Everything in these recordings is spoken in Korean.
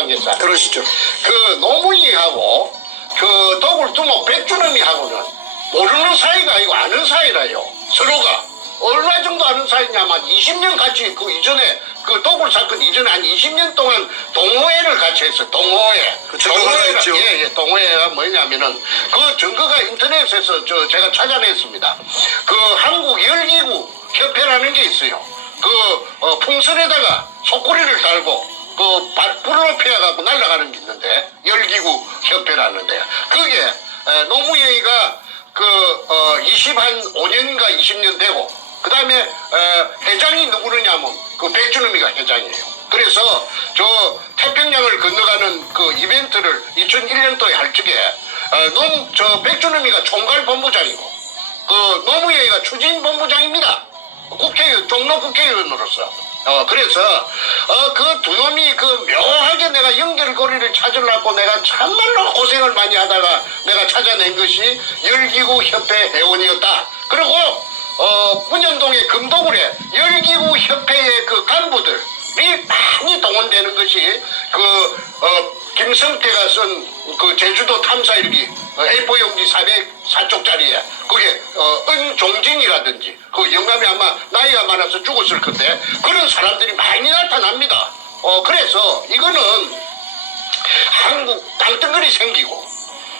관계사. 그러시죠. 그 노무희하고 그 더불두목 백주놈이하고는 모르는 사이가 아니고 아는 사이라요. 서로가. 얼마 정도 아는 사이냐면 20년 같이 그 이전에 그 도굴 사건 이전에 한 20년 동안 동호회를 같이 했어요. 동호회. 그 증거가 있죠. 예, 동호회가 뭐냐면은 그 증거가 인터넷에서 제가 찾아냈습니다. 그 한국 열기구 협회라는 게 있어요. 그 풍선에다가 속꼬리를 달고 그 불을 높여갖고 날아가는 게 있는데 열기구 협회라는데요. 그게 노무현이가 그 25년인가 20년 되고 그 다음에 회장이 누구느냐면 그 백준음이가 회장이에요. 그래서 저 태평양을 건너가는 그 이벤트를 2001년도에 할 적에 저 백준음이가 총괄본부장이고 그 노무현이가 추진본부장입니다. 국회의원, 종로 국회의원으로서. 그래서 그 두 놈이 그 묘하게 내가 연결고리를 찾으려고 내가 참말로 고생을 많이 하다가 내가 찾아낸 것이 열기구 협회 회원이었다. 그리고 문현동의 금도굴에 열기구 협회의 그 간부들이 많이 동원되는 것이 김성태가 쓴 그 제주도 탐사 일기 A4 용지 404쪽짜리에 그게 은종진이라든지 그 영감이 아마 나이가 많아서 죽었을 건데 그런 사람들이 많이 나타납니다. 그래서 이거는 한국 땅덩어리 생기고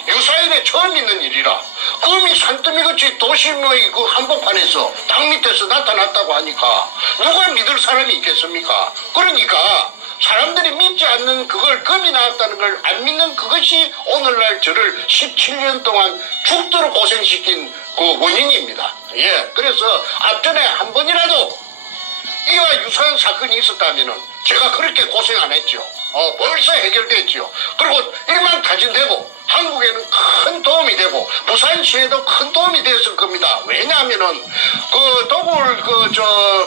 유사일에 처음 있는 일이라 금이 산더미같이 도심의 그 한복판에서 땅 밑에서 나타났다고 하니까 누가 믿을 사람이 있겠습니까? 그러니까 사람들이 믿지 않는 그걸 금이 나왔다는 걸 안 믿는 그것이 오늘날 저를 17년 동안 죽도록 고생시킨 그 원인입니다. 예, 그래서 앞전에 한 번이라도 이와 유사한 사건이 있었다면은 제가 그렇게 고생 안 했죠. 벌써 해결됐죠. 그리고 일망타진되고 한국에는 큰 도움이 되고 부산시에도 큰 도움이 되었을 겁니다. 왜냐하면은 그 도굴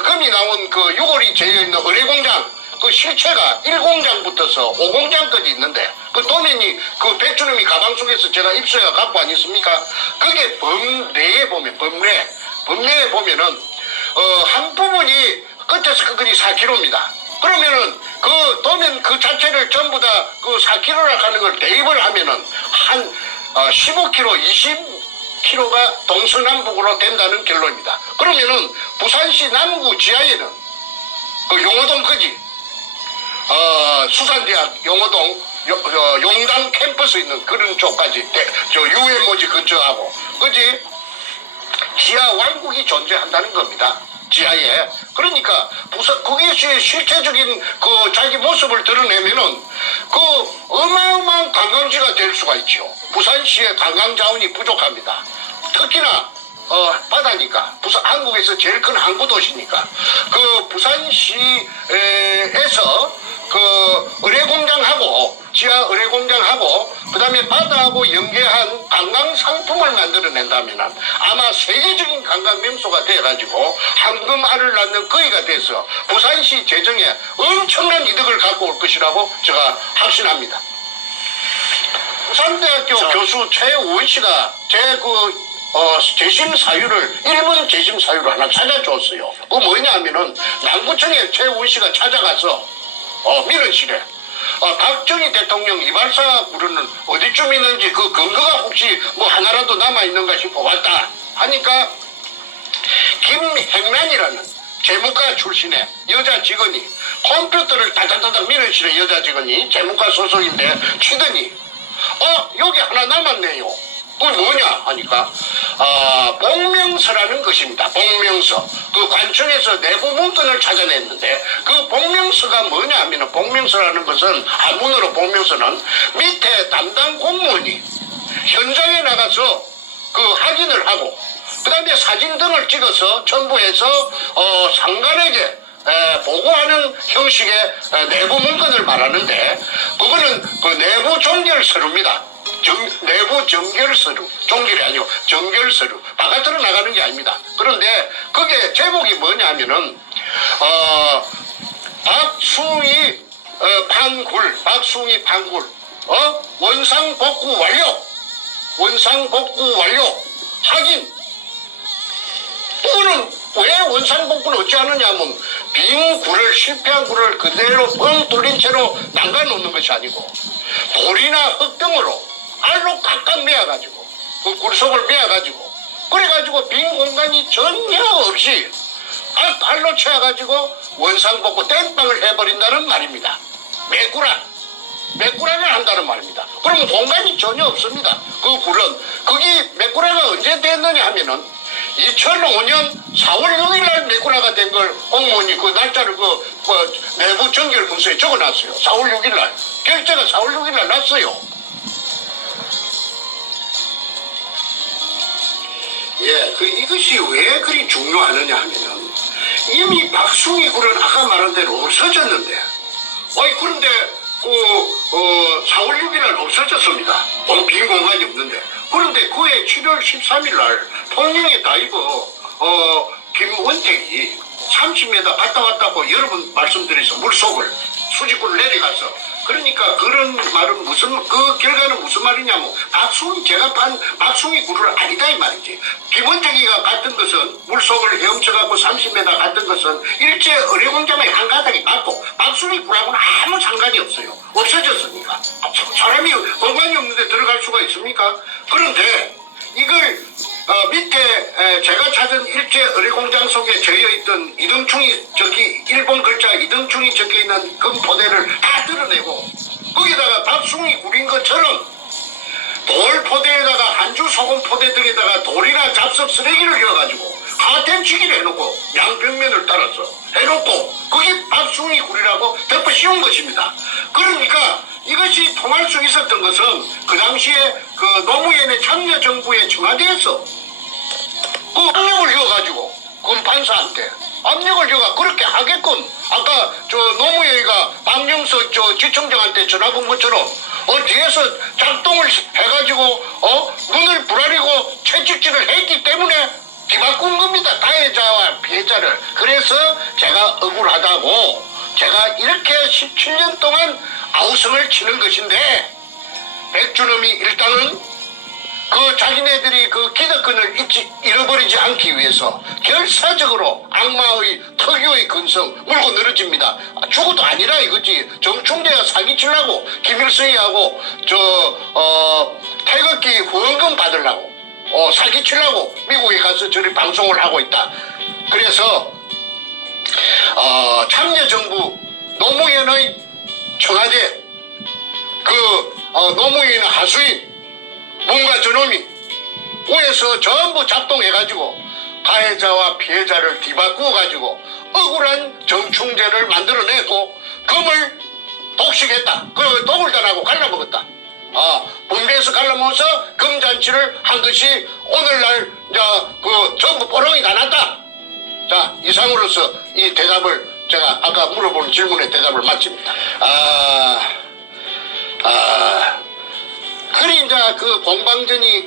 금이 나온 그 유골이 재어있는 의뢰공장 그 실체가 1공장부터서 5공장까지 있는데 그 도면이 그 백주놈이 가방 속에서 제가 입수해 갖고 안 있습니까? 그게 범례에 보면 범례에 보면은 한 부분이 끝에서 끝까지 4km입니다. 그러면은 그 도면 그 자체를 전부 다 그 4km라 하는 걸 대입을 하면은 한 15km, 20km가 동서남북으로 된다는 결론입니다. 그러면은 부산시 남구 지하에는 그 용호동까지 수산대학 용호동 용당 캠퍼스 있는 그런 쪽까지 UMO지 근처하고 그지 지하 왕국이 존재한다는 겁니다. 지하에. 그러니까 거기에 실체적인 그 자기 모습을 드러내면은 그 어마어마한 관광지가 될 수가 있죠. 부산시의 관광 자원이 부족합니다. 특히나 바다니까 한국에서 제일 큰 항구 도시니까 그 부산시에서 그 의뢰공장하고 지하 의뢰공장하고 그 다음에 바다하고 연계한 관광 상품을 만들어낸다면 아마 세계적인 관광 명소가 돼가지고 황금알을 낳는 거위가 돼서 부산시 재정에 엄청난 이득을 갖고 올 것이라고 제가 확신합니다. 부산대학교 교수 최우원 씨가 재심 사유를 1번 재심 사유를 하나 찾아줬어요. 그거 뭐냐 하면은 남구청에 최우원 씨가 찾아가서 민원실에 박정희 대통령 이발사 구르는 어디쯤 있는지 그 근거가 혹시 뭐 하나라도 남아있는가 싶어 왔다 하니까 김행란이라는 재무과 출신의 여자 직원이 컴퓨터를 다다다닥 민원실의 여자 직원이 재무과 소속인데 치더니 여기 하나 남았네요. 그건 뭐냐 하니까 복명서라는 것입니다. 복명서. 그 관청에서 내부 문건을 찾아냈는데 그 복명서가 뭐냐 하면 복명서라는 것은 한문으로 복명서는 밑에 담당 공무원이 현장에 나가서 그 확인을 하고 그 다음에 사진 등을 찍어서 첨부해서 상관에게 보고하는 형식의 내부 문건을 말하는데 그거는 그 내부 종결서류입니다. 내부 정결서류, 종결이 아니고 정결서류, 바깥으로 나가는 게 아닙니다. 그런데 그게 제목이 뭐냐 하면은 박숭이 판굴 원상복구 완료 확인. 그거는 왜 원상복구를 어찌 하느냐면 빈 굴을 실패한 굴을 그대로 뻥 뚫린 채로 남겨놓는 것이 아니고 돌이나 흙 등으로 알로 깎아 매어가지고 그 굴속을 매어가지고 그래가지고 빈 공간이 전혀 없이 알로 채워가지고 원상복구 땜빵을 해버린다는 말입니다. 메꾸라를 한다는 말입니다. 그러면 공간이 전혀 없습니다. 그 굴은 거기 메꾸라가 언제 됐느냐 하면은 2005년 4월 6일 날 메꾸라가 된 걸 공무원이 그 날짜를 내부 정결 문서에 적어놨어요. 4월 6일 날 결제가 4월 6일 날 났어요. 예, 이것이 왜 그리 중요하느냐 하면은 이미 박숭이 굴은 아까 말한 대로 없어졌는데, 그런데 4월 6일 날 없어졌습니다. 빈 공간이 없는데. 그런데 그해 7월 13일 날 통영의 다이버 김원택이 30m 갔다 왔다고 여러 번 말씀드려서 물속을 수직구를 내려가서, 그러니까 그런 말은 그 결과는 무슨 말이냐면 제가 판 박숭이 굴을 아니다 이 말이지. 김원택이가 갔던 것은 물속을 헤엄쳐갖고 30m 갔던 것은 일제 의료공장의 한 가닥이 맞고 박숭이 굴하고는 아무 상관이 없어요. 없어졌으니까. 사람이 공간이 없는데 들어갈 수가 있습니까? 그런데 이걸 밑에 제가 찾은 일제 의료공장 속에 저여있던 이등충이 일본 글자 이등충이 적혀있는 금 포대를 다 드러내고 거기다가 박숭이 굴인 것처럼 돌 포대에다가 한주 소금 포대들에다가 돌이나 잡석 쓰레기를 넣어가지고 하템치기를 해놓고 양벽면을 따라서 해놓고 거기 박숭이 굴이라고 덮어 씌운 것입니다. 그러니까 이것이 통할 수 있었던 것은 그 당시에 그 노무현의 참여정부의 청와대에서 그 압력을 이어가지고 검판사한테 압력을 줘가 그렇게 하게끔 아까 노무현이가 박영서 지청장한테 전화 건 것처럼 뒤에서 작동을 해가지고 눈을 부라리고 채찍질을 했기 때문에 뒤바꾼 겁니다. 가해자와 피해자를. 그래서 제가 억울하다고 제가 이렇게 17년 동안 아우성을 치는 것인데, 백준엄이 일단은 그 자기네들이 그 기득권을 잃어버리지 않기 위해서 결사적으로 악마의 특유의 근성 물고 늘어집니다. 죽어도 아니라 이거지. 정충대가 사기치려고 김일성이하고 태극기 후원금 받으려고 사기치려고 미국에 가서 저리 방송을 하고 있다. 그래서 참여정부 노무현의 청와대 노무현의 하수인 문과 저놈이 위에서 전부 작동해가지고 가해자와 피해자를 뒤바꾸어가지고 억울한 정충제를 만들어내고 금을 독식했다. 그 독을 단하고 갈라먹었다. 분배해서 갈라먹어서 금잔치를 한 것이 오늘날 전부 뽀롱이 다 났다. 자, 이상으로서 이 대답을 제가 아까 물어본 질문의 대답을 마칩니다. 그리 이제 그 공방전이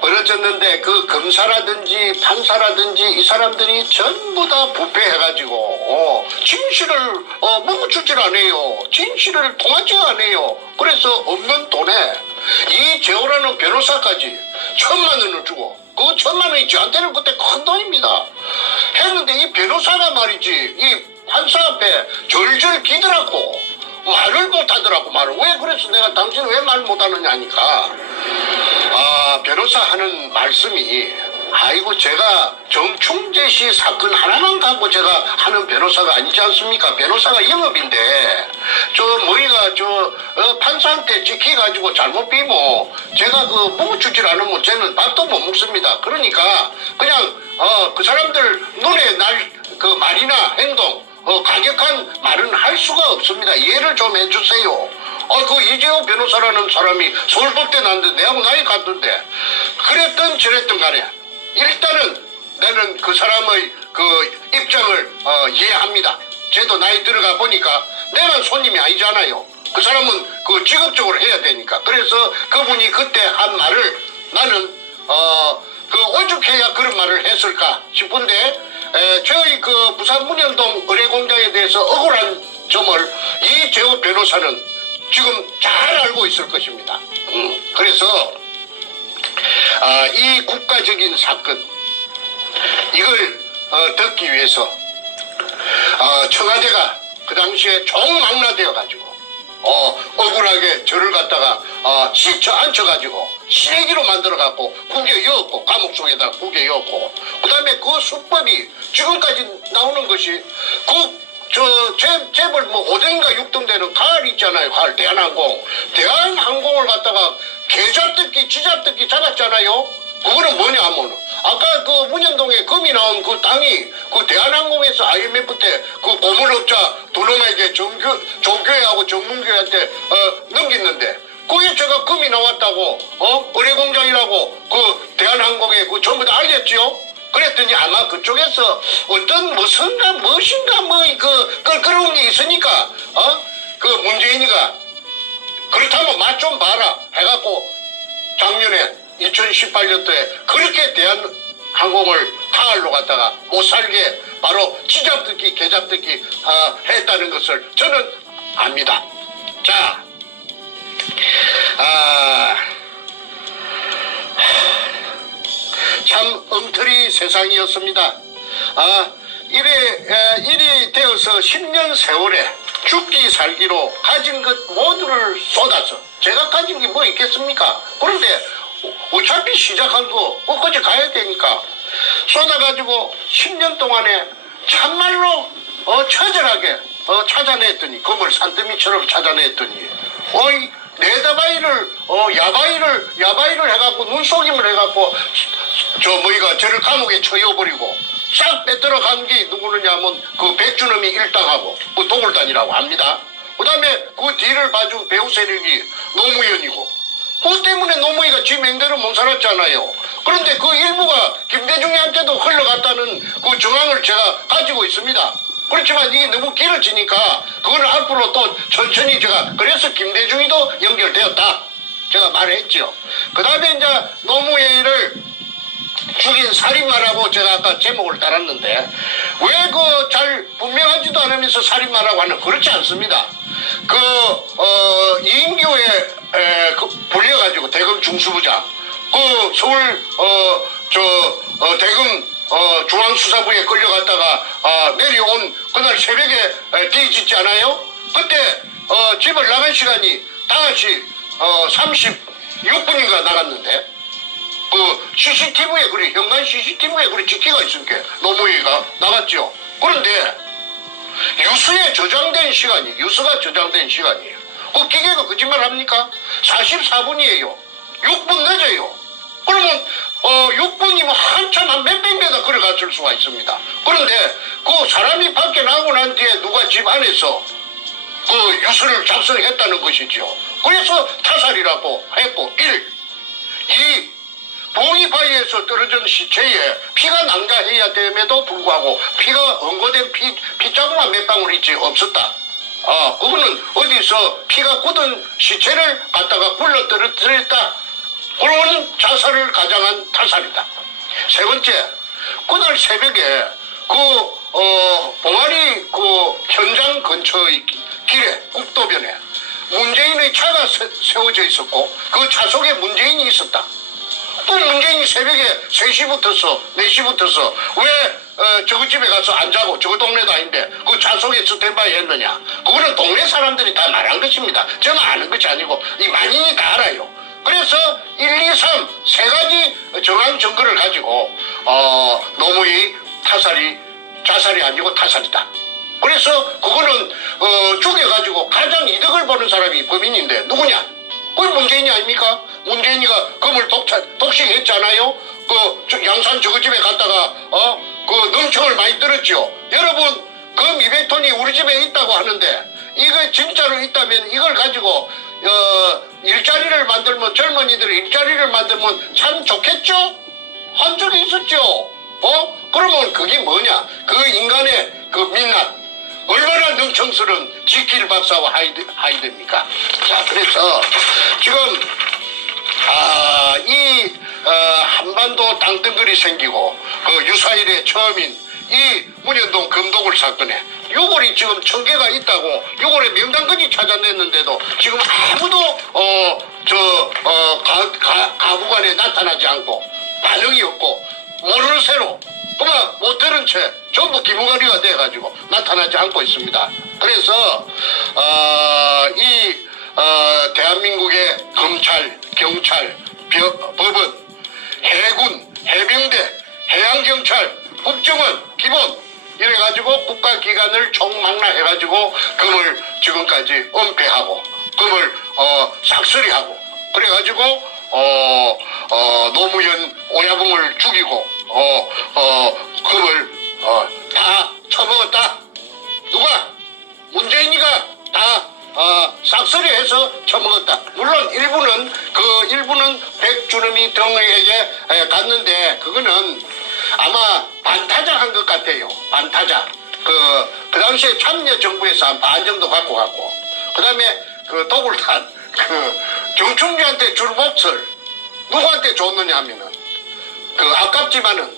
벌어졌는데 그 검사라든지 판사라든지 이 사람들이 전부 다 부패해가지고 진실을 멈추질 않아요. 진실을 통하지 않아요. 그래서 없는 돈에 이 재호라는 변호사까지 1,000만 원을 주고 그 1,000만 원이 저한테는 그때 큰 돈입니다. 했는데 이 변호사가 말이지 이 판사 앞에 절절 기더라고. 말을 못하더라고. 말을 왜 그래서 내가 당신 왜 말 못하느냐 하니까 변호사 하는 말씀이 아이고 제가 정충재 씨 사건 하나만 갖고 제가 하는 변호사가 아니지 않습니까? 변호사가 영업인데 머리가 판사한테 찍혀가지고 잘못 비면 제가 멈추질 않으면 쟤는 밥도 못 먹습니다. 그러니까 그냥 그 사람들 눈에 날 그 말이나 행동 가격한 말은 할 수가 없습니다. 이해를 좀 해주세요. 그 이재호 변호사라는 사람이 서울법대 나왔는데 내하고 나이 같던데 그랬든 저랬든 간에 일단은 나는 그 사람의 그 입장을 이해합니다. 쟤도 나이 들어가 보니까 내가 손님이 아니잖아요. 그 사람은 그 직업적으로 해야 되니까. 그래서 그분이 그때 한 말을 나는 오죽해야 그런 말을 했을까 싶은데 저희 그 부산 문현동 의뢰공장에 대해서 억울한 점을 이재호 변호사는 지금 잘 알고 있을 것입니다. 그래서 이 국가적인 사건 이걸 듣기 위해서 청와대가 그 당시에 총망라되어 가지고 억울하게 저를 갖다가 시쳐 앉혀가지고 시래기로 만들어갖고 구겨 넣었고 감옥 속에다 구겨 넣었고 그 다음에 그 수법이 지금까지 나오는 것이 재벌 뭐 5등인가 6등 되는 가을 있잖아요. 가을 대한항공을 갖다가 계좌뜯기 지잡뜯기 잡았잖아요. 그거는 뭐냐 하면 아까 그 문현동에 금이 나온 그 땅이 그 대한항공에서 IMF 때 그 보물업자 두 놈에게 조교회하고 정문교회한테 넘겼는데 그게 제가 금이 나왔다고 의뢰공장이라고 그 대한항공에 그 전부 다 알렸지요. 그랬더니 아마 그쪽에서 어떤 무엇인가 뭐 그 껄끄러운 게 있으니까 그 문재인이가 그렇다면 맛 좀 봐라 해갖고 작년에 2018년도에 그렇게 대한항공을 가을로 갔다가 못 살게 바로 지잡듣기 개잡듣기 했다는 것을 저는 압니다. 자, 참 엉터리 세상이었습니다. 이리 되어서 10년 세월에 죽기 살기로 가진 것 모두를 쏟아서 제가 가진 게 뭐 있겠습니까? 그런데 어차피 시작한 거 끝까지 가야 되니까 쏟아가지고 10년 동안에 참말로 처절하게 찾아냈더니 검을 산더미처럼 찾아냈더니 네다바이를 야바이를 해갖고 눈속임을 해갖고 저를 감옥에 처여버리고 싹 빼들어 간 게 누구느냐면 그 백준엄이 일당하고 그 도굴단이라고 합니다. 그 다음에 그 뒤를 봐준 배우 세력이 노무현이고 그 때문에 노무현이가 지 맹대로 못 살았잖아요. 그런데 그 일부가 김대중한테도 흘러갔다는 그 정황을 제가 가지고 있습니다. 그렇지만 이게 너무 길어지니까 그걸 앞으로 또 천천히 제가 그래서 김대중이도 연결되었다 제가 말했죠. 그 다음에 이제 노무현을 죽인 살인마라고 제가 아까 제목을 달았는데 왜 그 잘 분명하지도 않으면서 살인마라고 하는 그렇지 않습니다. 이인규에 불려가지고 대검 중수부장 그 서울 대검 중앙수사부에 끌려갔다가 내려온 그날 새벽에 뒤집지 않아요? 그때 집을 나간 시간이 다시 36분인가 나갔는데 그 CCTV에 그래 현관 CCTV에 그래 찍기가 있으니까 노무현이가 나갔죠. 그런데 유수가 저장된 시간이에요. 그 기계가 거짓말 합니까? 44분이에요. 6분 늦어요. 그러면 6분이면 한참 한 몇백 메다 걸어갔을 수가 있습니다. 그런데 그 사람이 밖에 나오고 난 뒤에 누가 집 안에서 그 유서를 작성했다는 것이죠. 그래서 타살이라고 했고 1. 2. 봉이바위에서 떨어진 시체에 피가 낭자해야 됨에도 불구하고 피가 응고된 피자국만 몇 방울 있지 없었다. 그거는 어디서 피가 굳은 시체를 갖다가 굴러 떨어뜨렸다. 그런 자살을 가장한 타살이다. 세 번째, 그날 새벽에 봉아리 현장 근처의 길에 국도변에 문재인의 차가 세워져 있었고 그 차 속에 문재인이 있었다. 또 문재인이 새벽에 3시부터서 4시부터서 왜 저거 집에 가서 안 자고 저거 동네도 아닌데 그 차 속에 스탠바이 했느냐. 그거는 동네 사람들이 다 말한 것입니다. 저는 아는 것이 아니고 이 만인이 다 알아요. 그래서 1, 2, 3 세 가지 정황 증거를 가지고 노무현 자살이 아니고 타살이다. 그래서 그거는 죽여가지고 가장 이득을 보는 사람이 범인인데 누구냐? 그건 문재인이 아닙니까? 문재인이가 검을 독식했잖아요. 그 양산 저거 집에 갔다가 그 능청을 많이 들었죠. 여러분 검 200톤이 우리 집에 있다고 하는데 이거 진짜로 있다면 이걸 가지고 일자리를 만들면 젊은이들이 일자리를 만들면 참 좋겠죠? 한 적이 있었죠. 그러면 그게 뭐냐? 그 인간의 그 민낯 얼마나 능청스러운 지킬 박사와 하이드입니까? 자, 그래서 지금 이 한반도 땅덩어리 생기고 그 유사일의 처음인 이 문현동 금도굴 사건에 6월이 지금 1000개가 있다고 6월에 명단까지 찾아냈는데도 지금 아무도 가구간에 나타나지 않고 반응이 없고 모르는 새로 그만 못 들은 그런 채 전부 기무가리가 돼가지고 나타나지 않고 있습니다. 그래서 대한민국의 검찰, 경찰, 법원, 해군, 해병대, 해양경찰, 국정원, 기본 이래가지고 국가기관을 총망라해가지고 금을 지금까지 은폐하고 금을 싹쓸이하고 그래가지고 노무현 오야붕을 죽이고 금을 다 처먹었다. 누가? 문재인이가 다 싹쓸이해서 처먹었다. 물론 일부는 백주름이 등에게 갔는데 그거는 아마 반타작 한 것 같아요. 반타작. 그 당시에 참여정부에서 한 반 정도 갖고 갔고 그 다음에 그 도굴탄 정충주한테 줄 몫을 누구한테 줬느냐 하면은 아깝지만은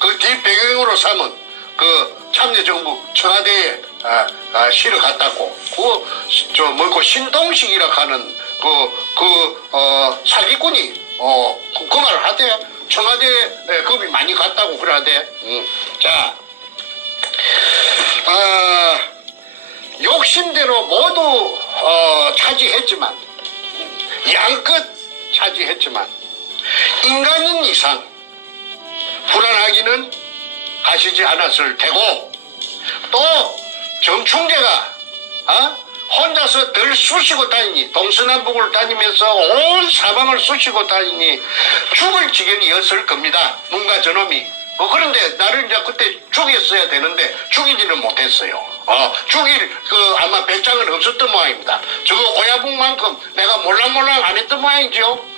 그 뒷배경으로 삼은 그 참여정부 청와대에 실어 갔다고 뭐고 신동식이라 하는 사기꾼이 그 말을 하대. 청와대에 겁이 많이 갔다고 그러대. 자, 욕심대로 모두 차지했지만 양끝 차지했지만 인간인 이상 불안하기는 하시지 않았을 테고 또 정충재가 혼자서 덜 쑤시고 다니니 동서남북을 다니면서 온 사방을 쑤시고 다니니 죽을 지경이었을 겁니다. 뭔가 저놈이. 그런데 나를 이제 그때 죽였어야 되는데 죽이지는 못했어요. 죽일 아마 배짱은 없었던 모양입니다. 저거 오야붕만큼 내가 몰랑몰랑 안 했던 모양이죠.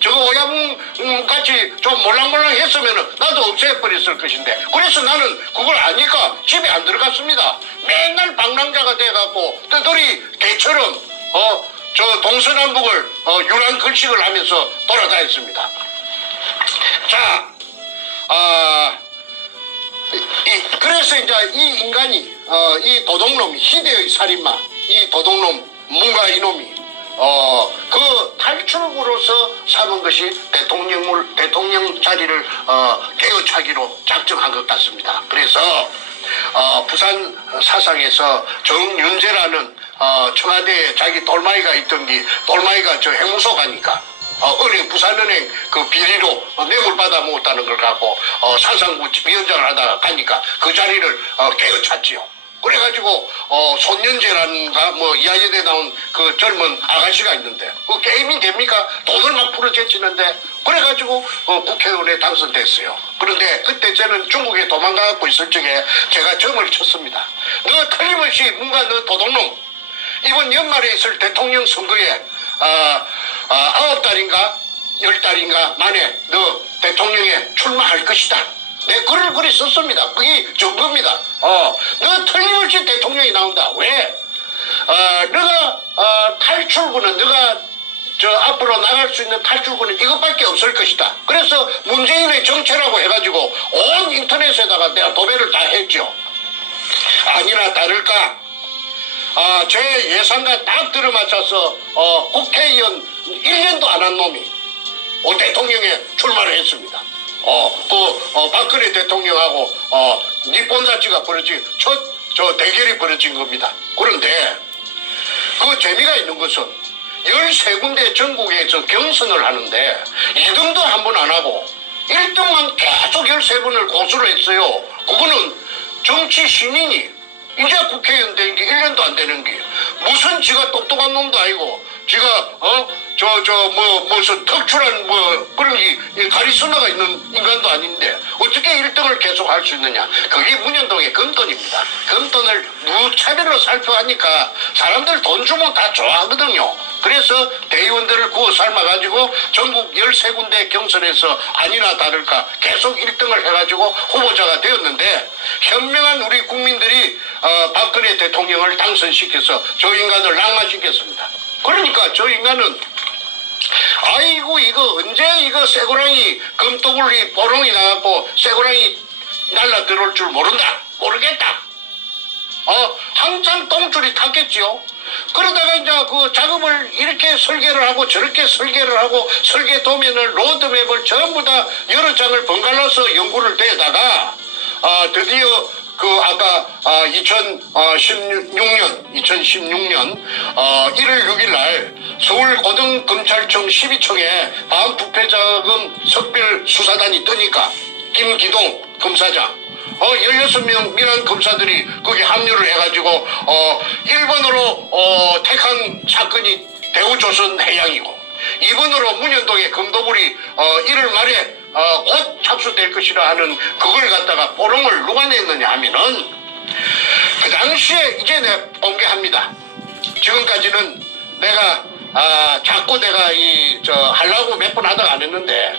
저거 오야붕 같이 좀 몰랑몰랑 했으면은 나도 없애버렸을 것인데 그래서 나는 그걸 아니까 집에 안 들어갔습니다. 맨날 방랑자가 돼갖고 떠돌이 개처럼 저 동서남북을 유랑 걸식을 하면서 돌아다녔습니다. 자, 그래서 이제 이 인간이 이 도둑놈 희대의 살인마 이 도둑놈 문가 이놈이 그 탈출구로서 삼은 것이 대통령 자리를 깨어차기로 작정한 것 같습니다. 그래서 부산 사상에서 정윤재라는 청와대에 자기 돌마이가 있던 게 돌마이가 저 행무소 가니까 부산은행 그 비리로 뇌물 받아 먹었다는 걸 갖고 산상구 위원장을 하다가 가니까 그 자리를 깨어찼지요. 그래가지고 손연재라는가 뭐 이하여대 나온 그 젊은 아가씨가 있는데 그 게임이 됩니까? 돈을 막 풀어제치는데 그래가지고 국회의원에 당선됐어요. 그런데 그때 저는 중국에 도망가고 있을 적에 제가 점을 쳤습니다. 너 틀림없이 뭔가 너 도둑놈 이번 연말에 있을 대통령 선거에 9달인가 10달인가 만에 너 대통령에 출마할 것이다. 내 글을 그리 썼습니다. 그게 증거입니다. 너 틀림없이 대통령이 나온다. 왜? 너가 탈출구는 너가 저 앞으로 나갈 수 있는 탈출구는 이것밖에 없을 것이다. 그래서 문재인의 정체라고 해가지고 온 인터넷에다가 내가 도배를 다 했죠. 아니나 다를까 제 예상과 딱 들어맞춰서 국회의원 1년도 안 한 놈이 대통령에 출마를 했습니다. 박근혜 대통령하고 니폰자치가 벌어진 저 대결이 벌어진 겁니다. 그런데 그 재미가 있는 것은 13군데 전국에서 경선을 하는데 2등도 한 번 안 하고 1등만 계속 13번을 고수를 했어요. 그거는 정치 신인이 이제 국회의원 된 게 1년도 안 되는 게 무슨 지가 똑똑한 놈도 아니고 지가 무슨 특출한 그런 카리스마가 있는 인간도 아닌데 어떻게 1등을 계속 할 수 있느냐. 그게 문현동의 금돈입니다. 금돈을 무차별로 살펴하니까 사람들 돈 주면 다 좋아하거든요. 그래서 대의원들을 구워 삶아가지고 전국 13군데 경선에서 아니나 다를까 계속 1등을 해가지고 후보자가 되었는데 현명한 우리 국민들이 박근혜 대통령을 당선시켜서 저 인간을 낙마시켰습니다. 그러니까 저 인간은 아이고 이거 언제 이거 쇠고랑이 금도굴이 보롱이 나갖고 쇠고랑이 날라 들어올 줄 모르겠다. 항상 똥줄이 탔겠지요. 그러다가 이제 그 작업을 이렇게 설계를 하고 저렇게 설계를 하고 설계 도면을 로드맵을 전부 다 여러 장을 번갈아서 연구를 대다가 드디어 그 아까 2016년 1월 6일 날 서울 고등검찰청 12청에 반부패자금 석별 수사단이 뜨니까 김기동 검사장 16명 민한 검사들이 거기 합류를 해가지고 1번으로 택한 사건이 대우조선해양이고 2번으로 문현동의 검도굴이 1월 말에 곧 착수될 것이라 하는 그걸 갖다가 보름을 누가 냈느냐 하면은 그 당시에 이제 내가 공개합니다. 지금까지는 내가 자꾸 내가 하려고 몇 번 하다가 안 했는데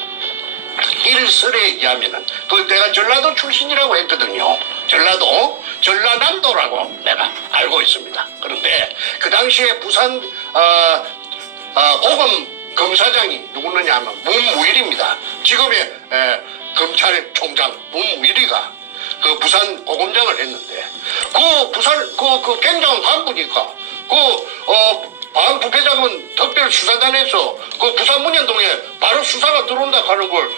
일설에 의하면은 내가 전라도 출신이라고 했거든요. 전라남도라고 내가 알고 있습니다. 그런데 그 당시에 부산 고검 검사장이 누구느냐 하면 문무일입니다. 지금의 검찰총장 문무일이가 그 부산 고검장을 했는데 그 부산 그 굉장한 간부니까 반부패자금 특별수사단에서 그 부산 문현동에 바로 수사가 들어온다 하는 걸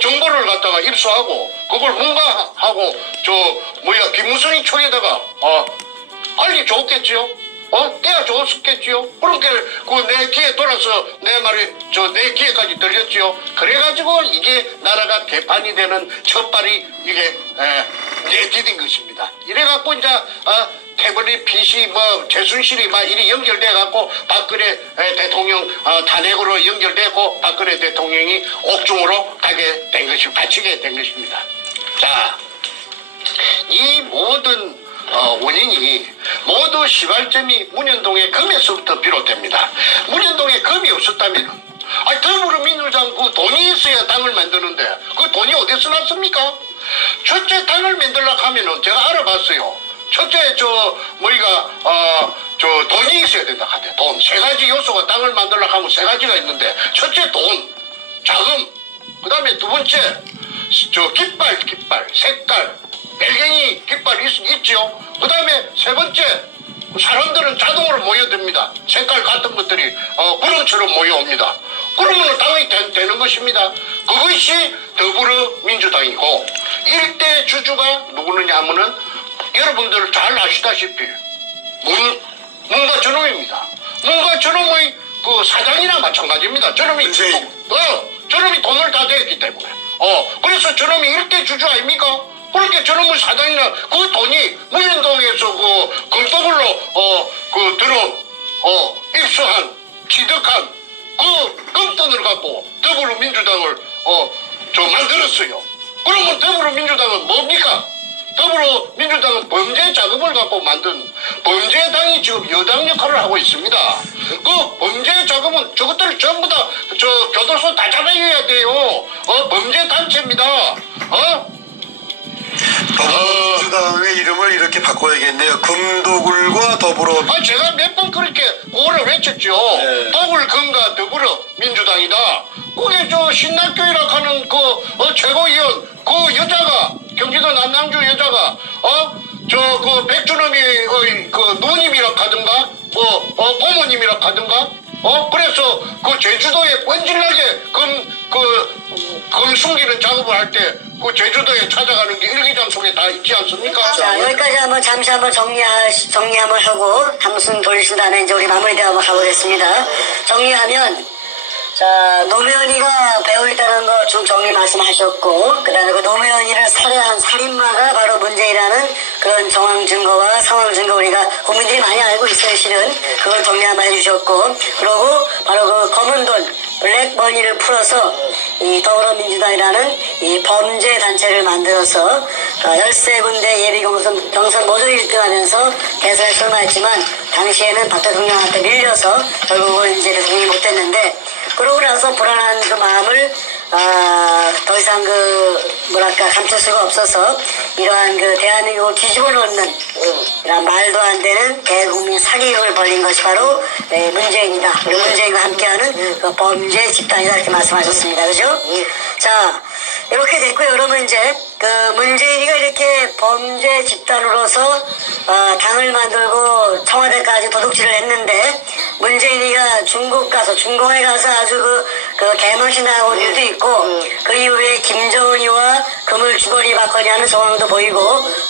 정보를 갖다가 입수하고 그걸 문가하고 김무선이 총에다가 알려줬겠지요. 때가 좋았겠지요. 그렇게 내 귀에 돌아서 내 말이 내 귀에까지 들렸지요. 그래가지고 이게 나라가 개판이 되는 첫발이 이게 내디딘 것입니다. 이래갖고 이제 태블릿 PC 최순실이 막 이리 연결돼갖고 박근혜 대통령 탄핵으로 연결되고 박근혜 대통령이 옥중으로 갇히게 된 것입니다. 자, 이 모든 원인이 모두 시발점이 문현동의 금에서부터 비롯됩니다. 문현동에 금이 없었다면 더불어민주당 그 돈이 있어야 당을 만드는데 그 돈이 어디서 났습니까? 첫째 당을 만들려고 하면은 제가 알아봤어요. 첫째 돈이 있어야 된다 하대. 돈. 세 가지 요소가 당을 만들려고 하면 세 가지가 있는데 첫째 돈, 자금, 그 다음에 두 번째 깃발, 색깔, bel갱이 깃발 있죠. 그 다음에 세 번째 사람들은 자동으로 모여듭니다. 색깔 같은 것들이 구름처럼 모여옵니다. 그러면 당이 되는 것입니다. 그것이 더불어민주당이고 일대 주주가 누구느냐 하면은 여러분들 잘 아시다시피 문가 저놈입니다. 문가 저놈의 그 사장이나 마찬가지입니다. 저놈이 돈을 다 대했기 때문에 그래서 저놈이 일대 주주 아닙니까? 그렇게 저놈의 사장이나 그 돈이 문현동에서 그 금도굴로 입수한 취득한 그 금돈을 갖고 더불어민주당을 만들었어요. 그러면 더불어민주당은 뭡니까? 더불어민주당은 범죄 자금을 갖고 만든 범죄당이 지금 여당 역할을 하고 있습니다. 그 범죄 자금은 저것들을 전부 다 교도소 다 잡아야 돼요. 범죄 단체입니다. 더불어민주당의 이름을 이렇게 바꿔야겠네요. 금도굴과 더불어. 제가 몇 번 그렇게 구호를 외쳤죠. 네. 더불금과 더불어민주당이다. 그게 신낙교이라 하는 최고위원 그 여자가 경기도 남양주 여자가 백준엄의 누님이라 하든가 부모님이라 하든가 그래서 제주도에 번질나게 금 숨기는 작업을 할 때 제주도에 찾아가는 게 일기장속에 다 있지 않습니까? 자, 여기까지 잠시 한번 정리 한번 하고 함순 돌리신 다음에 이제 우리 마무리 대화 한번 가보겠습니다. 정리하면 자, 노무현이가 배우 있다는 거 좀 정리 말씀하셨고, 그 다음에 노무현이를 살해한 살인마가 바로 문재인이라는 그런 정황 증거와 상황 증거 우리가 국민들이 많이 알고 있어요, 실은. 그걸 정리 한번 해주셨고, 그리고 바로 검은 돈, 블랙머니를 풀어서 이 더불어민주당이라는 이 범죄 단체를 만들어서 13군데 예비 경선 모두 1등하면서 대선에 출마했지만 당시에는 박 대통령한테 밀려서 결국은 이제 대통령이 못됐는데 그러고 나서 불안한 그 마음을 더 이상 감출 수가 없어서 이러한 대한민국을 뒤집어 놓는 이런 말도 안 되는 대국민 사기극을 벌인 것이 바로 문재인이다. 우리 문재인과 함께하는 그 범죄 집단이다 이렇게 말씀하셨습니다. 그죠? 자, 이렇게 됐고요. 여러분 이제 문재인이가 이렇게 범죄 집단으로서 당을 만들고 청와대까지 도둑질을 했는데 문재인이가 중국에 가서 아주 그 개망신 나온 일도 있고 그 이후에 김정은이와 금을 주거리 받거리 하는 상황도 보이고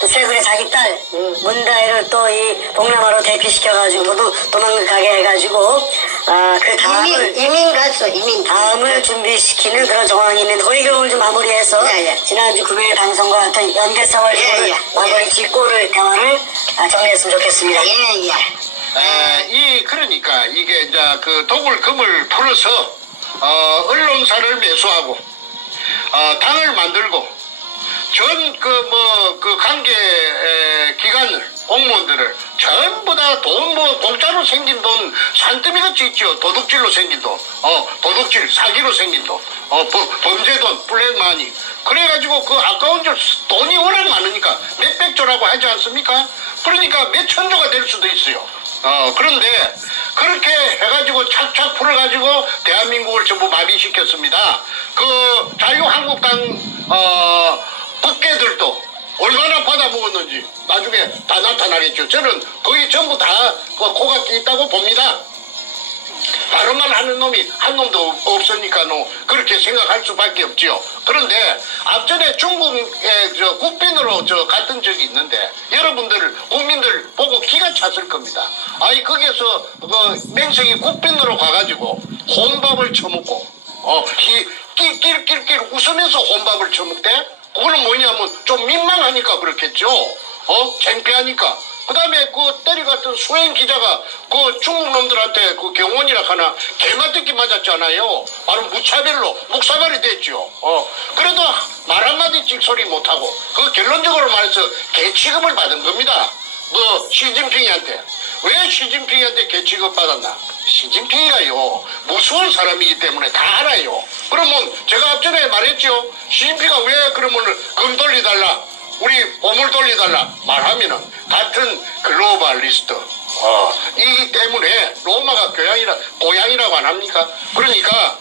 또 최근에 자기 딸 문다혜를 또 이 동남아로 대피시켜가지고 도망가게 해가지고 그 다음을 이민 갔어, 이민. 다음을 준비시키는 그런 정황입니다. 그 의견을 좀 마무리해서 예, 예. 지난주 금요일 방송과 같은 연대성을 예, 예. 마무리 짓고를 대화를 정리했으면 좋겠습니다. 예, 예. 그러니까 이게 이제 그 독을 금을 풀어서 언론사를 매수하고 당을 만들고 전 그 관계 기관을 공무원들을 전부 다 돈 공짜로 생긴 돈 산더미같이 있죠. 도둑질로 생긴 돈, 도둑질 사기로 생긴 돈, 범죄돈, 블랙마니. 그래가지고 그 아까운 줄 돈이 워낙 많으니까 몇백조라고 하지 않습니까? 그러니까 몇 천조가 될 수도 있어요. 그런데 그렇게 해가지고 착착 풀어가지고 대한민국을 전부 마비시켰습니다. 그 자유한국당 국회들도 얼마나 받아먹었는지 나중에 다 나타나겠죠. 저는 거의 전부 다 코가 있다고 봅니다. 발언만 하는 놈이 한 놈도 없으니까 그렇게 생각할 수밖에 없지요. 그런데 앞전에 중국의 국빈으로 갔던 적이 있는데 여러분들 국민들 보고 기가 찼을 겁니다. 거기에서 맹생이 국빈으로 가가지고 혼밥을 처먹고 낄낄낄낄 웃으면서 혼밥을 처먹대. 그거는 뭐냐면 좀 민망하니까 그렇겠죠. 창피하니까. 그 다음에 그 때려갔던 수행 기자가 그 중국 놈들한테 그 경원이라 하나 개맞듣기 맞았잖아요. 바로 무차별로 묵사발이 됐죠. 그래도 말 한마디 찍소리 못하고 그 결론적으로 말해서 개취급을 받은 겁니다. 시진핑이한테. 왜 시진핑이한테 개취급 받았나? 시진핑이가요 무서운 사람이기 때문에 다 알아요. 그러면 제가 앞전에 말했죠. 시진핑이가 왜 그러면 금 돌리달라 우리 보물 돌리달라 말하면은 같은 글로벌리스트 이기 때문에 로마가 고향이라고 안 합니까? 그러니까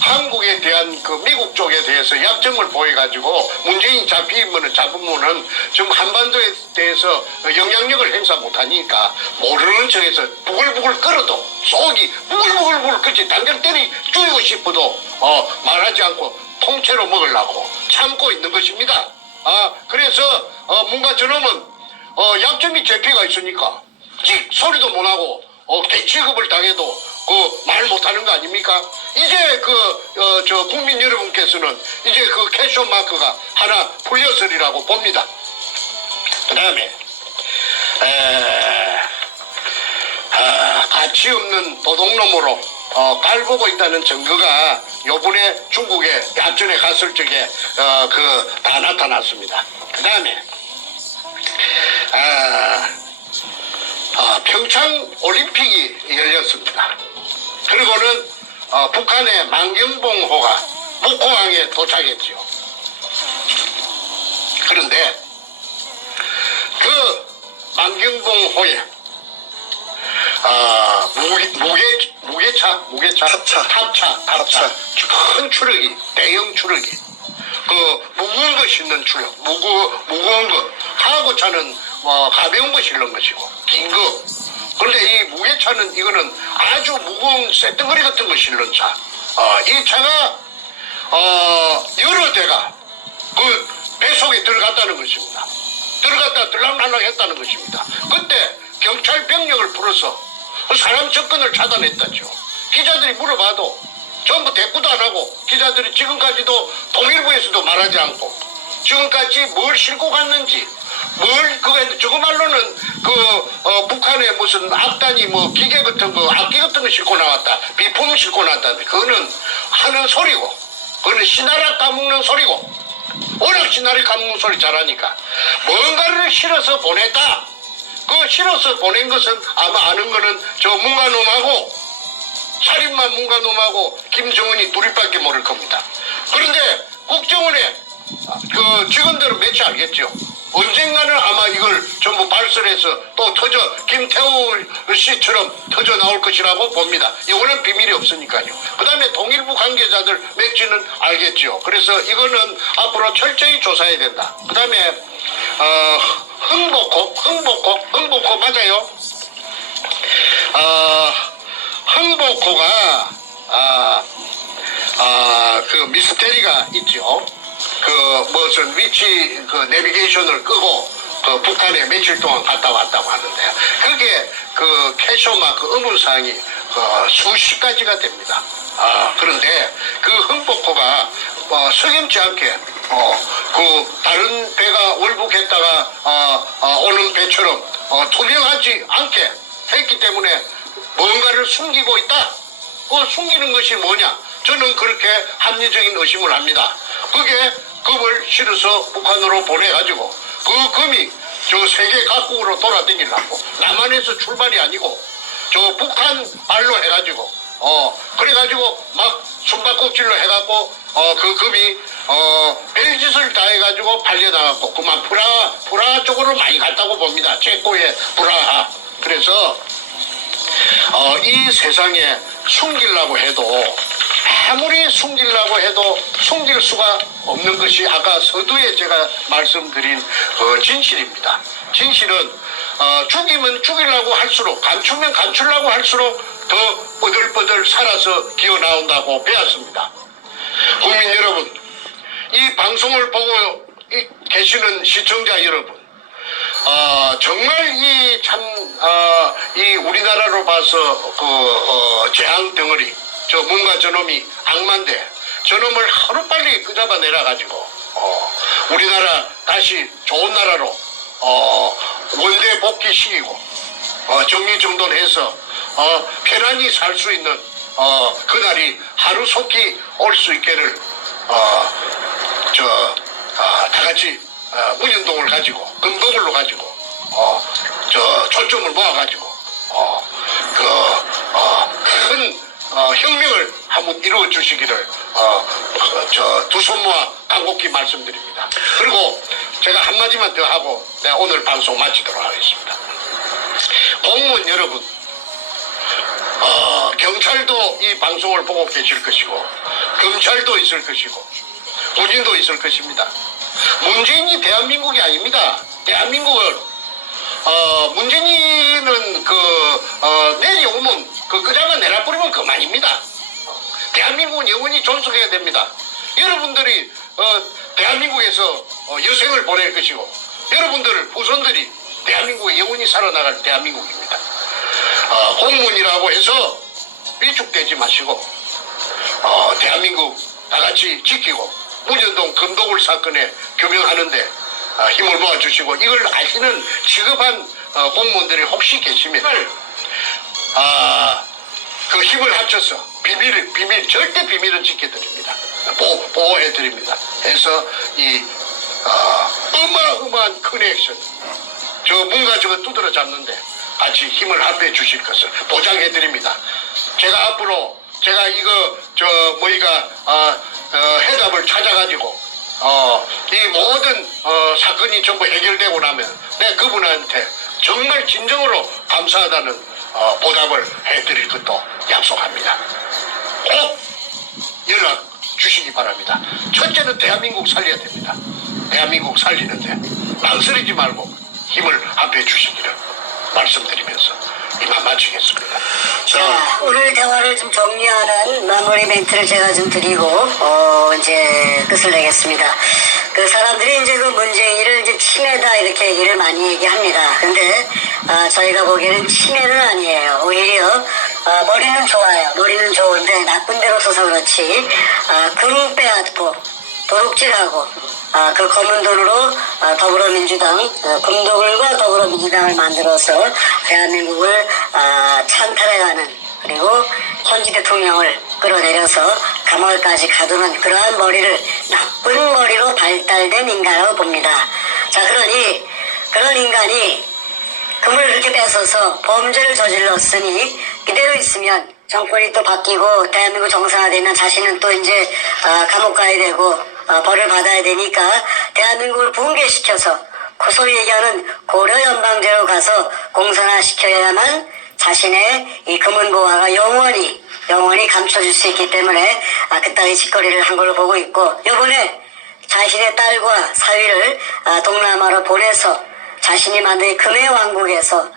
한국에 대한 그 미국 쪽에 대해서 약점을 보여가지고 문재인이 잡으면은 지금 한반도에 대해서 영향력을 행사 못하니까 모르는 척해서 부글부글 끓어도 속이 부글부글 그치 당장 때리 죽이고 싶어도 말하지 않고 통째로 먹으려고 참고 있는 것입니다. 그래서 뭔가 저놈은 약점이 제피가 있으니까 소리도 못하고 개취급을 당해도 말 못하는 거 아닙니까? 이제 국민 여러분께서는 이제 그 캐쇼 마크가 하나 풀렸으리라고 봅니다. 그 다음에 가치 없는 도둑놈으로 깔보고 있다는 증거가 요번에 중국에 야전에 갔을 적에 다 나타났습니다. 그 다음에 평창 올림픽이 열렸습니다. 그리고는 북한의 만경봉호가 목포항에 도착했죠. 그런데 그 만경봉호에 탑차 큰 추력이 대형 추력이 무거운 거 싣는 추력 무거운 거 하고차는 가벼운 거 실는 것이고 긴 거. 그런데 이 무게차는 이거는 아주 무거운 쇳덩어리 같은 거 실는 차. 이 차가 여러 대가 그 배속에 들어갔다는 것입니다. 들어갔다 들락날락 했다는 것입니다. 그때 경찰 병력을 풀어서 사람 접근을 차단했다죠. 기자들이 물어봐도 전부 대꾸도 안 하고 기자들이 지금까지도 통일부에서도 말하지 않고 지금까지 뭘 싣고 갔는지 저거 말로는 북한에 무슨 악단이 기계 같은 거 악기 같은 거 싣고 나왔다 비품 싣고 나왔다 그거는 하는 소리고 그거는 시나라 까먹는 소리고 워낙 시나리 까먹는 소리 잘하니까 뭔가를 실어서 보냈다. 그 실어서 보낸 것은 아마 아는 거는 저 문가놈하고 살인마 문가놈하고 김정은이 둘이밖에 모를 겁니다. 그런데 국정원에 직원들은 몇이 알겠죠. 언젠가는 아마 이걸 전부 발설해서 또 김태우 씨처럼 터져 나올 것이라고 봅니다. 이거는 비밀이 없으니까요. 그 다음에 통일부 관계자들 몇지는 알겠죠. 그래서 이거는 앞으로 철저히 조사해야 된다. 그 다음에 흥복호 맞아요. 흥복호가 미스테리가 있죠. 그 무슨 위치 그 내비게이션을 끄고 그 북한에 며칠 동안 갔다 왔다고 하는데 그게 그 캐셔마크 의문사항이 수십 가지가 됩니다. 그런데 그 흥복호가 석연치 않게 그 다른 배가 월북했다가 오는 배처럼 투명하지 않게 했기 때문에 뭔가를 숨기고 있다. 숨기는 것이 뭐냐? 저는 그렇게 합리적인 의심을 합니다. 그게 금을 실어서 북한으로 보내가지고 그 금이 저 세계 각국으로 돌아다니려고 남한에서 출발이 아니고 저 북한 발로 해가지고 그래가지고 막 숨바꼭질로 해갖고 그 금이 별짓을 다 해가지고 팔려나갔고 그만 프라하 쪽으로 많이 갔다고 봅니다. 체코의 프라하. 그래서 이 세상에 숨기려고 해도 아무리 숨기려고 해도 숨길 수가 없는 것이 아까 서두에 제가 말씀드린 진실입니다. 진실은 죽이면 죽이려고 할수록 감추면 감추려고 할수록 더 뻗들뻗들 살아서 기어 나온다고 배웠습니다. 국민 여러분, 이 방송을 보고 계시는 시청자 여러분, 정말 이 우리나라로 봐서 재앙 덩어리 저 뭔가 저놈이 악마인데 저놈을 하루빨리 끄잡아 내려가지고 우리나라 다시 좋은 나라로 원대 복귀시키고 정리정돈해서 편안히 살 수 있는 그날이 하루속히 올 수 있기를 다 같이 문현동을 가지고 금도굴로 가지고 초점을 모아가지고 큰 혁명을 한번 이루어 주시기를 두 손 모아 간곡히 말씀드립니다. 그리고 제가 한마디만 더 하고 내가 오늘 방송 마치도록 하겠습니다. 공무원 여러분, 경찰도 이 방송을 보고 계실 것이고 검찰도 있을 것이고 군인도 있을 것입니다. 문재인이 대한민국이 아닙니다. 대한민국은 문재인은 내려오면 끄잡아 내려버리면 그만입니다. 대한민국은 영원히 존속해야 됩니다. 여러분들이 대한민국에서 여생을 보낼 것이고 여러분들 후손들이 대한민국에 영원히 살아나갈 대한민국입니다. 공무원이라고 해서 위축되지 마시고 대한민국 다 같이 지키고 문현동 금도굴 사건에 규명하는데 힘을 모아주시고 이걸 아시는 시급한 공무원들이 혹시 계시면 그 힘을 합쳐서 비밀 절대 비밀은 지켜드립니다. 보호해드립니다. 해서 이 어마어마한 큰 액션 뭔가 저거 두드러 잡는데 같이 힘을 합해 주실 것을 보장해드립니다. 제가 앞으로 제가 이거 해답을 찾아가지고 이 모든 사건이 전부 해결되고 나면 내가 그분한테 정말 진정으로 감사하다는 보답을 해드릴 것도 약속합니다. 꼭 연락 주시기 바랍니다. 첫째는 대한민국 살려야 됩니다. 대한민국 살리는데 망설이지 말고 힘을 합해 주시기를 말씀드리면서 이만 마치겠습니다. 자, 오늘 대화를 좀 정리하는 마무리 멘트를 제가 좀 드리고 이제 끝을 내겠습니다. 그 사람들이 이제 그 문재인을 이제 치매다 이렇게 얘기를 많이 얘기합니다. 근데 저희가 보기에는 치매는 아니에요. 오히려 머리는 좋아요. 머리는 좋은데 나쁜 데로 써서 그렇지 금 빼앗고 도둑질하고 그 검은 돈으로 더불어민주당 금도굴과 더불어민주당을 만들어서 대한민국을 찬탈해가는 그리고 현지 대통령을 끌어내려서 감옥까지 가두는 그러한 머리를 나쁜 머리로 발달된 인간이라고 봅니다. 자, 그러니 그런 인간이 금을 그렇게 뺏어서 범죄를 저질렀으니 이대로 있으면 정권이 또 바뀌고 대한민국 정상화되면 자신은 또 이제 감옥 가야 되고 벌을 받아야 되니까 대한민국을 붕괴시켜서 소위 얘기하는 고려연방제로 가서 공산화시켜야만 자신의 이 금은보화가 영원히 감춰질 수 있기 때문에 그따위 짓거리를 한 걸로 보고 있고 이번에 자신의 딸과 사위를 동남아로 보내서 자신이 만든 금의 왕국에서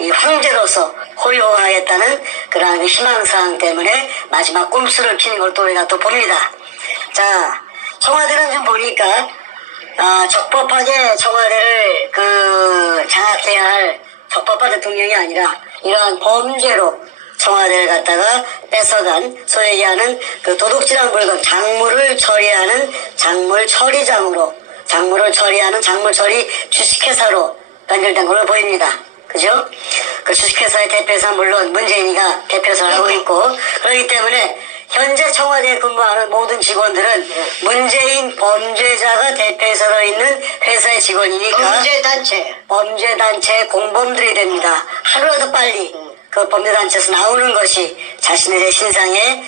이 황제로서 호요하겠다는 그러한 희망사항 때문에 마지막 꼼수를 피는 걸 또 우리가 또 봅니다. 자, 청와대는 좀 보니까 적법하게 청와대를 장악해야 할 적법한 대통령이 아니라 이러한 범죄로 청와대를 갖다가 뺏어간 소위 얘기하는 그 도둑질한 물건 작물을 처리하는 작물 처리장으로 작물을 처리하는 작물 처리 주식회사로 연결된 걸로 보입니다. 그죠? 그 주식회사의 대표이사 물론 문재인이가 대표이사를 하고 있고 그렇기 때문에 현재 청와대에 근무하는 모든 직원들은 문재인 범죄자가 대표이사로 있는 회사의 직원이니까 범죄단체 공범들이 됩니다. 하루라도 빨리 그 범죄단체에서 나오는 것이 자신들의 신상에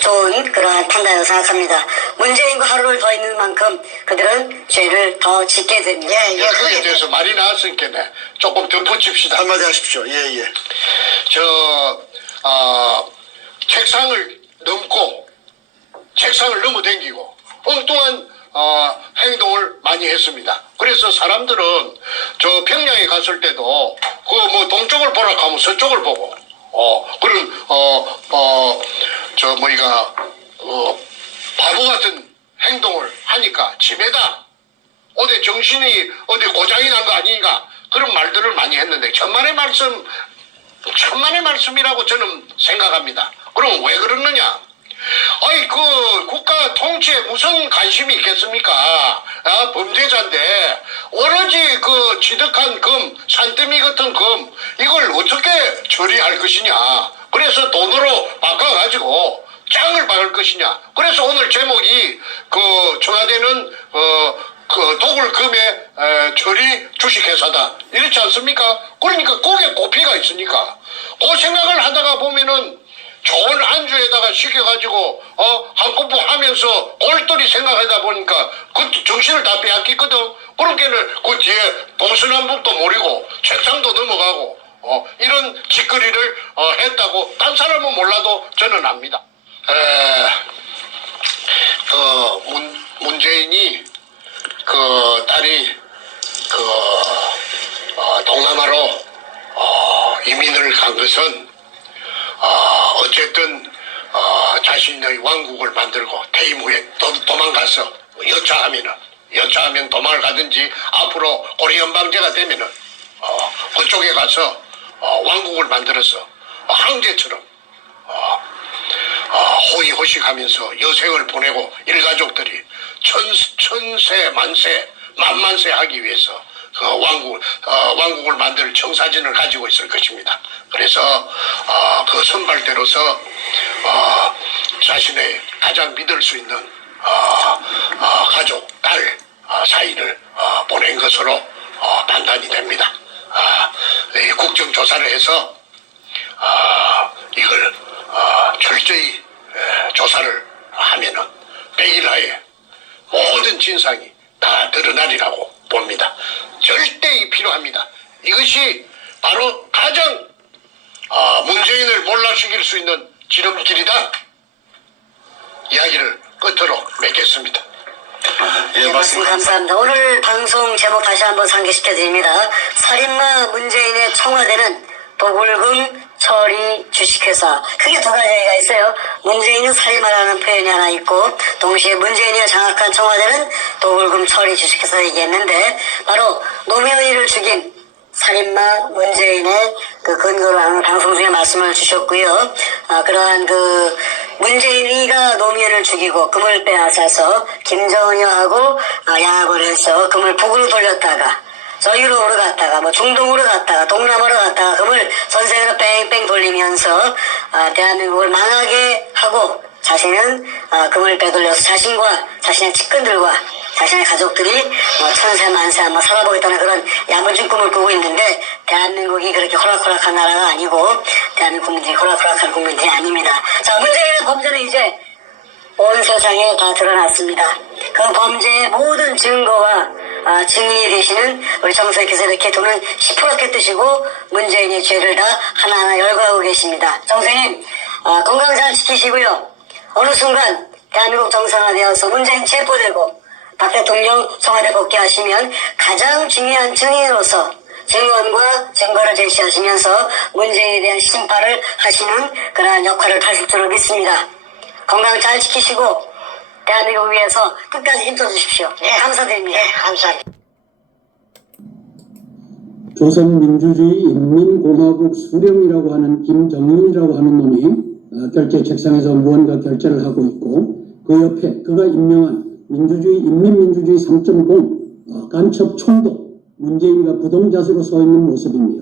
좋은 그러한 판단이라고 생각합니다. 문재인과 하루를 더 있는 만큼 그들은 죄를 더 짓게 됩니다. 그에 대해서 말이 나왔으니까 조금 덧붙입시다. 한마디 하십시오. 예, 예. 책상을 넘어댕기고 엉뚱한 행동을 많이 했습니다. 그래서 사람들은 저 평양에 갔을 때도 그 뭐 동쪽을 보라 하면 서쪽을 보고 그런 바보 같은 행동을 하니까 집에다 어디 정신이 어디 고장이 난 거 아닌가 그런 말들을 많이 했는데 천만의 말씀이라고 저는 생각합니다. 그럼 왜 그러느냐? 아이 그 국가 통치에 무슨 관심이 있겠습니까? 범죄자인데 오로지 그 취득한 금, 산더미 같은 금 이걸 어떻게 처리할 것이냐? 그래서 돈으로 바꿔가지고 짱을 박을 것이냐? 그래서 오늘 제목이 그 청와대는 그 도굴금의 처리 주식회사다 이렇지 않습니까? 그러니까 거기에 고피가 있으니까 그 생각을 하다가 보면은 좋은 안주에다가 시켜가지고 한꺼번에 하면서 꼴똘히 생각하다 보니까 그 정신을 다 빼앗겼거든. 그렇게는 그 뒤에 동서남북도 모르고 책상도 넘어가고 이런 짓거리를 했다고 딴 사람은 몰라도 저는 압니다. 문재인이 그 딸이 동남아로 이민을 간 것은 어쨌든 자신의 왕국을 만들고 퇴임 후에 도망가서 여차하면 도망을 가든지 앞으로 고려연방제가 되면은 그쪽에 가서 왕국을 만들어서 황제처럼 호의호식하면서 여생을 보내고 일가족들이 천세 만세 만만세 하기 위해서 그 왕국을 만들 청사진을 가지고 있을 것입니다. 그래서 그 선발대로서 자신의 가장 믿을 수 있는 가족, 딸 사이를 보낸 것으로 판단이 됩니다. 국정조사를 해서 이걸 철저히 조사를 하면은 100일 하에 모든 진상이 다 드러나리라고 봅니다. 절대 필요합니다. 이것이 바로 가장 문재인을 몰락시킬 수 있는 지름길이다. 이야기를 끝으로 맺겠습니다. 예, 말씀 감사합니다. 오늘 방송 제목 다시 한번 상기시켜드립니다. 살인마 문재인의 청와대는 도굴금 처리 주식회사. 크게 두 가지가 있어요. 문재인은 살인마라는 표현이 하나 있고 동시에 문재인이 장악한 청와대는 도굴금 처리 주식회사 얘기했는데 바로 노무현이를 죽인 살인마 문재인의 그 근거로 하는 방송 중에 말씀을 주셨고요. 그러한 그 문재인이가 노무현을 죽이고 금을 빼앗아서 김정은이하고 양악을 해서 금을 북으로 돌렸다가 저 유럽으로 갔다가 뭐 중동으로 갔다가 동남아로 갔다가 금을 전 세계로 뺑뺑 돌리면서 대한민국을 망하게 하고 자신은 금을 빼돌려서 자신과 자신의 측근들과 자신의 가족들이 천세 만세 한번 살아보겠다는 그런 야무진 꿈을 꾸고 있는데 대한민국이 그렇게 호락호락한 나라가 아니고 대한민국 국민들이 호락호락한 국민들이 아닙니다. 자, 문재인의 범죄는 이제 온 세상에 다 드러났습니다. 그 범죄의 모든 증거와 증인이 되시는 우리 정선생님께서 이렇게 돈을 시퍼렇게 뜨시고 문재인의 죄를 다 하나하나 열거하고 계십니다. 정선생님 건강 잘 지키시고요. 어느 순간 대한민국 정상화되어서 문재인 체포되고 박 대통령 청와대 복귀하시면 가장 중요한 증인으로서 증언과 증거를 제시하시면서 문재인에 대한 심판을 하시는 그러한 역할을 하실 줄로 믿습니다. 건강 잘 지키시고 대한민국을 위해서 끝까지 힘써 주십시오. 감사드립니다. 감사합니다. 조선민주주의 인민공화국 수령이라고 하는 김정일이라고 하는 놈이 결제 책상에서 무언가 결제를 하고 있고 그 옆에 그가 임명한 민주주의 인민민주주의 3.0 간첩 총독 문재인과 부동자수로 서 있는 모습입니다.